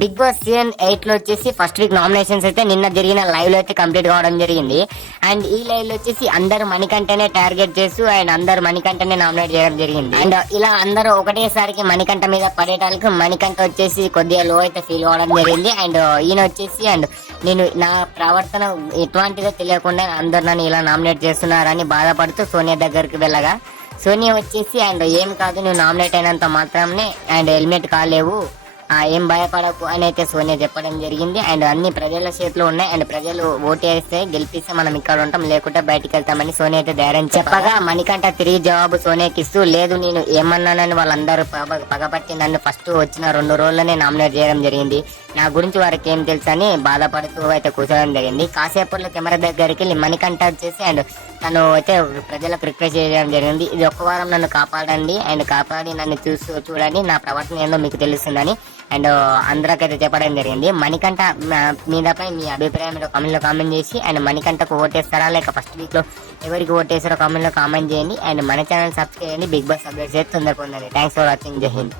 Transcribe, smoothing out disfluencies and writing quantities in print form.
Big boss season 8 లో వచ్చేసి first week nominations అయితే నిన్న జరిగిన లైవ్ లో అయితే కంప్లీట్ కావడం జరిగింది. అండ్ ఈ లైవ్ లో వచ్చేసి అందరు మణికంఠనే టార్గెట్ చేస్తూ అండ్ అందరు మణికంఠనే నామినేట్ చేయడం జరిగింది. అండ్ ఇలా అందరూ ఒకటేసారికి మణికంఠ మీద పడేటానికి మణికంఠ వచ్చేసి కొద్దిగా లో అయితే ఫీల్ అవ్వడం జరిగింది. అండ్ ఈయన వచ్చేసి అండ్ నేను నా ప్రవర్తన ఎటువంటిదో తెలియకుండా అందరు నన్ను ఇలా నామినేట్ చేస్తున్నారని బాధపడుతూ సోనియా దగ్గరికి వెళ్ళగా సోనియా వచ్చేసి అండ్ ఏం కాదు, నువ్వు నామినేట్ అయినంత మాత్రమే అండ్ హెల్మెట్ కాలేవు, ఏం భయపడకు అని అయితే సోనియా చెప్పడం జరిగింది. అండ్ అన్ని ప్రజల చేతిలో ఉన్నాయి అండ్ ప్రజలు ఓటేస్తే గెలిపిస్తే మనం ఇక్కడ ఉంటాం, లేకుంటే బయటికి వెళ్తామని సోనియా అయితే ధైర్యం చెప్పగా మణికంఠ తిరిగి జవాబు సోనియాకి ఇస్తూ, లేదు నేను ఏమన్నానని వాళ్ళందరూ పగపట్టి నన్ను ఫస్ట్ వచ్చిన 2 రోజుల్లోనే నామినేట్ చేయడం జరిగింది, నా గురించి వారికి ఏం తెలుసు అని బాధపడుతూ అయితే కూర్చోవడం జరిగింది. కాసేపట్లో కెమెరా దగ్గరికి వెళ్ళి మణికంఠ వచ్చేసి అండ్ తను అయితే ప్రజలకు రిక్వెస్ట్ చేయడం జరిగింది, ఇది ఒక్క వారం నన్ను కాపాడండి అండ్ కాపాడి నన్ను చూడండి, నా ప్రవర్తన ఏందో మీకు తెలుస్తుందని అండ్ అందరికైతే చెప్పడం జరిగింది. మణికంఠ మీదపై మీ అభిప్రాయం కామెంట్ లో కామెంట్ చేసి అండ్ మణికంఠకు ఓటేస్తారా లేక ఫస్ట్ వీక్ లో ఎవరికి ఓటేస్తారో కామెంట్ లో కామెంట్ చేయండి. అండ్ మన ఛానల్ సబ్స్క్రైబ్ చేయండి. బిగ్ బాస్ అప్డేట్స్ అయితే తొందరగా పొందండి. Thanks for watching. జై హింద్.